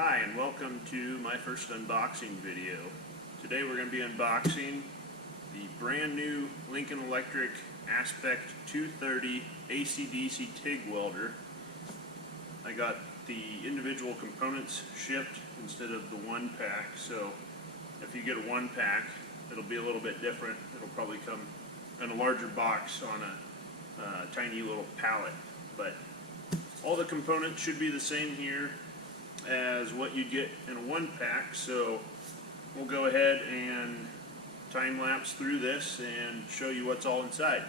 Hi, and welcome to my first unboxing video. Today we're going to be unboxing the brand new Lincoln Electric Aspect 230 AC/DC TIG Welder. I got the individual components shipped instead of the One-Pak, so if you get a One-Pak, it'll be a little bit different. It'll probably come in a larger box on a tiny little pallet, but all the components should be the same here as what you'd get in a One-Pak, so we'll go ahead and time lapse through this and show you what's all inside.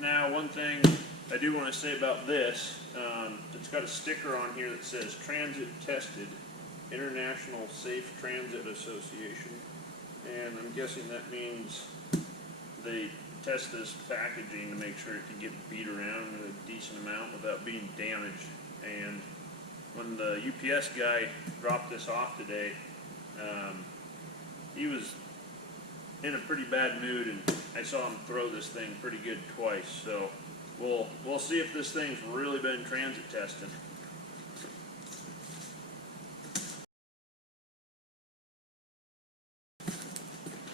Now, one thing I do want to say about this, it's got a sticker on here that says Transit Tested, International Safe Transit Association, and I'm guessing that means they test this packaging to make sure it can get beat around a decent amount without being damaged. And when the UPS guy dropped this off today, he was in a pretty bad mood, and I saw him throw this thing pretty good twice. So we'll see if this thing's really been transit tested.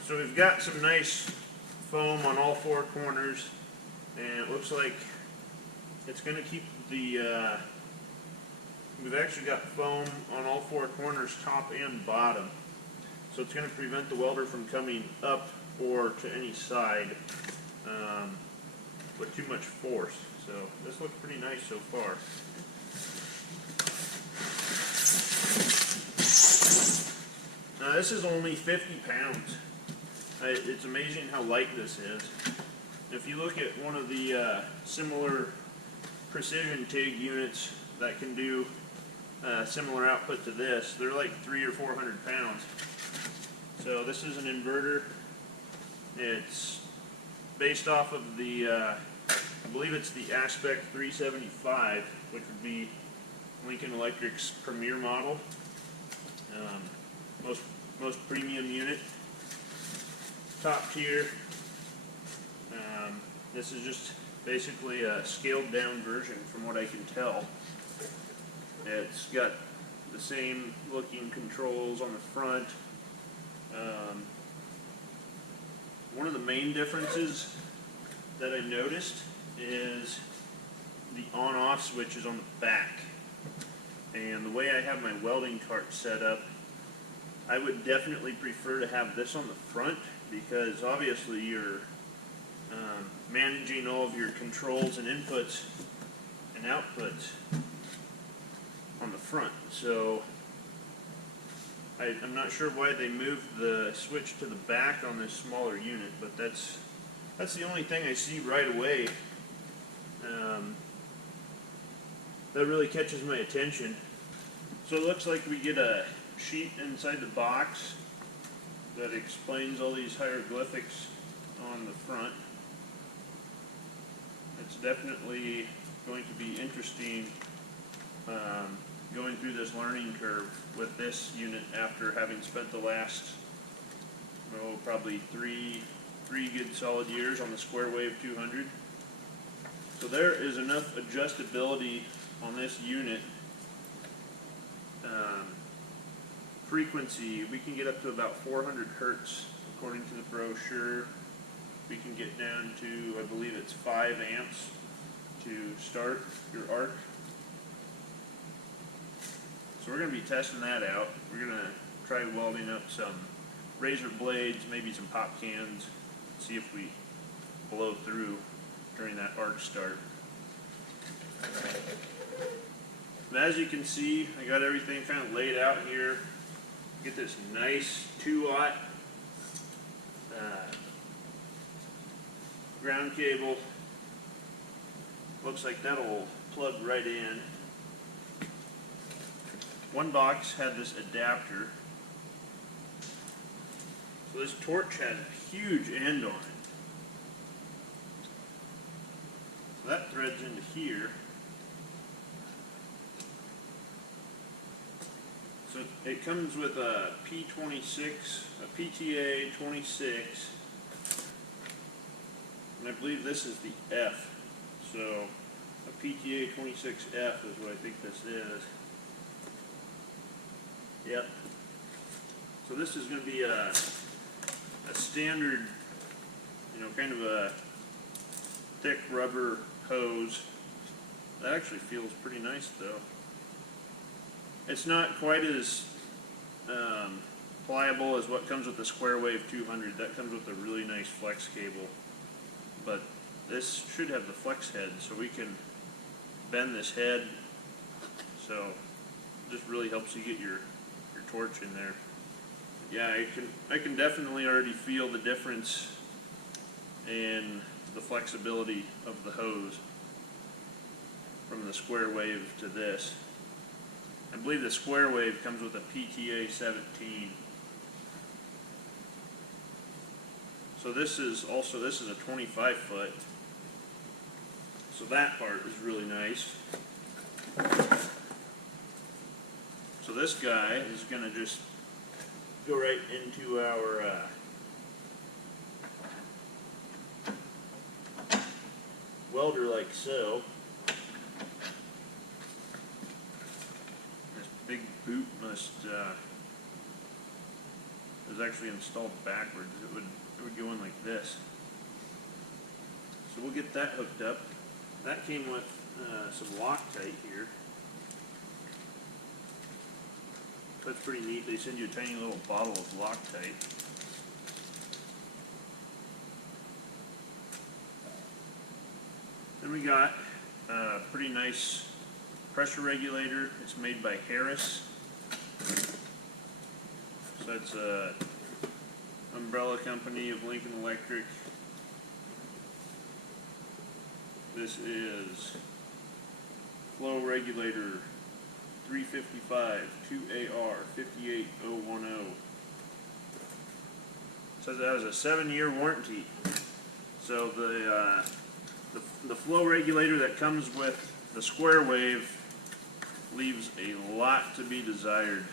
So we've got some nice foam on all four corners, and it looks like it's going to keep the we've actually got foam on all four corners, top and bottom. So it's going to prevent the welder from coming up or to any side with too much force. So this looks pretty nice so far. Now this is only 50 pounds. It's amazing how light this is. If you look at one of the similar precision TIG units that can do similar output to this, they're like 300 or 400 pounds. So this is an inverter. It's based off of the, I believe it's the Aspect 375, which would be Lincoln Electric's premier model. Most premium unit. Top tier. This is just basically a scaled down version from what I can tell. It's got the same looking controls on the front. One of the main differences that I noticed is the on-off switch is on the back. And the way I have my welding cart set up, I would definitely prefer to have this on the front, because obviously you're managing all of your controls and inputs and outputs on the front. So I'm not sure why they moved the switch to the back on this smaller unit, but that's the only thing I see right away that really catches my attention. So it looks like we get a sheet inside the box that explains all these hieroglyphics on the front. It's definitely going to be interesting going through this learning curve with this unit after having spent the last, probably three good solid years on the Squarwave 200. So there is enough adjustability on this unit. Frequency, we can get up to about 400 hertz according to the brochure. We can get down to, I believe it's 5 amps to start your arc. So we're going to be testing that out. We're going to try welding up some razor blades, maybe some pop cans, see if we blow through during that arc start. But as you can see, I got everything kind of laid out here. Get this nice 2-aught ground cable. Looks like that'll plug right in. One box had this adapter. So this torch has a huge end on it. So that threads into here. So it comes with a P26, a PTA 26, and I believe this is the F. So a PTA 26F is what I think this is. Yep. So this is going to be a standard, kind of a thick rubber hose. That actually feels pretty nice though. It's not quite as pliable as what comes with the Squarwave 200. That comes with a really nice flex cable. But this should have the flex head, so we can bend this head. So it just really helps you get your torch in there. Yeah, I can definitely already feel the difference in the flexibility of the hose from the Squarwave to this. I believe the Squarwave comes with a PTA 17. So this is a 25 foot. So that part is really nice. So this guy is going to just go right into our welder like so. This big boot is actually installed backwards. It would go in like this. So we'll get that hooked up. That came with some Loctite here. That's pretty neat. They send you a tiny little bottle of Loctite. Then we got a pretty nice pressure regulator. It's made by Harris. So it's a umbrella company of Lincoln Electric. This is flow regulator 355 2AR 58010. It says it has a 7-year warranty. So the flow regulator that comes with the Squarwave leaves a lot to be desired.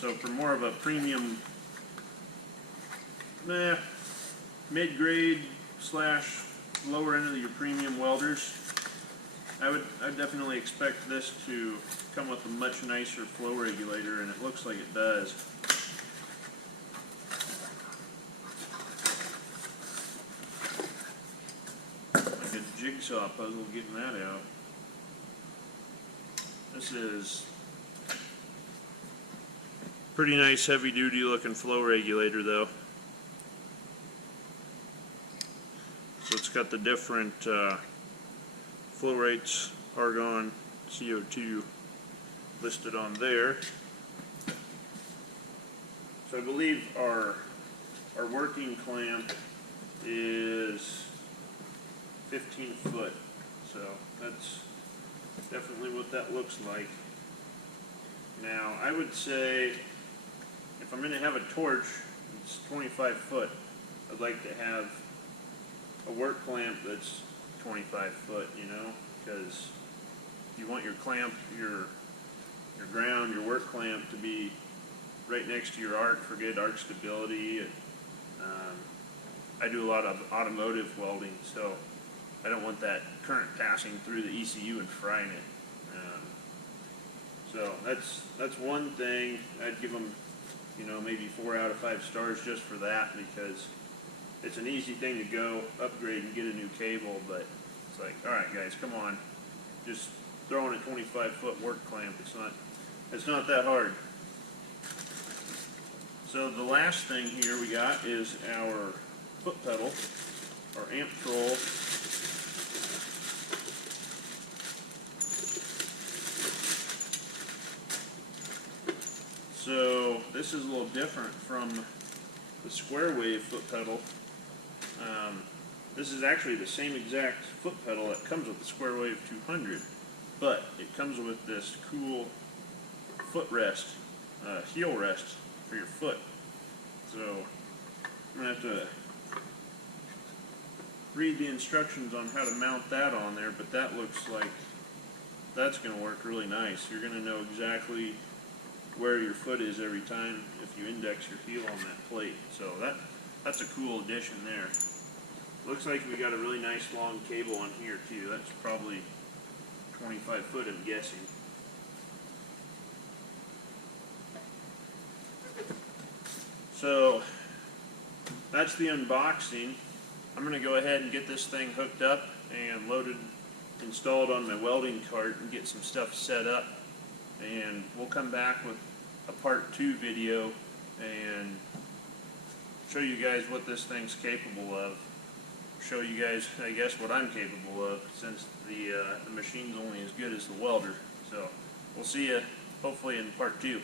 So for more of a premium, mid-grade / lower end of your premium welders, I'd definitely expect this to come with a much nicer flow regulator, and it looks like it does. Like a jigsaw puzzle getting that out. This is pretty nice heavy duty looking flow regulator though. So it's got the different flow rates, argon, CO2 listed on there. So I believe our working clamp is 15 foot. So that's definitely what that looks like. Now I would say if I'm going to have a torch, it's 25 foot. I'd like to have a work clamp that's 25 foot, because you want your clamp, your ground, your work clamp to be right next to your arc for good arc stability. And, I do a lot of automotive welding, so I don't want that current passing through the ECU and frying it. So that's one thing. I'd give them, maybe 4 out of 5 stars just for that, because it's an easy thing to go upgrade and get a new cable, but it's like, all right, guys, come on, just throw in a 25-foot work clamp. It's not that hard. So the last thing here we got is our foot pedal, our amp troll. this is a little different from the Squarwave foot pedal. This is actually the same exact foot pedal that comes with the Squarwave 200, but it comes with this cool footrest, heel rest for your foot. So I'm going to have to read the instructions on how to mount that on there, but that looks like that's going to work really nice. You're going to know exactly where your foot is every time if you index your heel on that plate. So that's a cool addition there. Looks like we got a really nice long cable on here too. That's probably 25 foot, I'm guessing. So that's the unboxing. I'm going to go ahead and get this thing hooked up and loaded, installed on my welding cart and get some stuff set up. And we'll come back with a part 2 video and show you guys what this thing's capable of. Show you guys, I guess, what I'm capable of, since the machine's only as good as the welder. So we'll see you hopefully in part 2.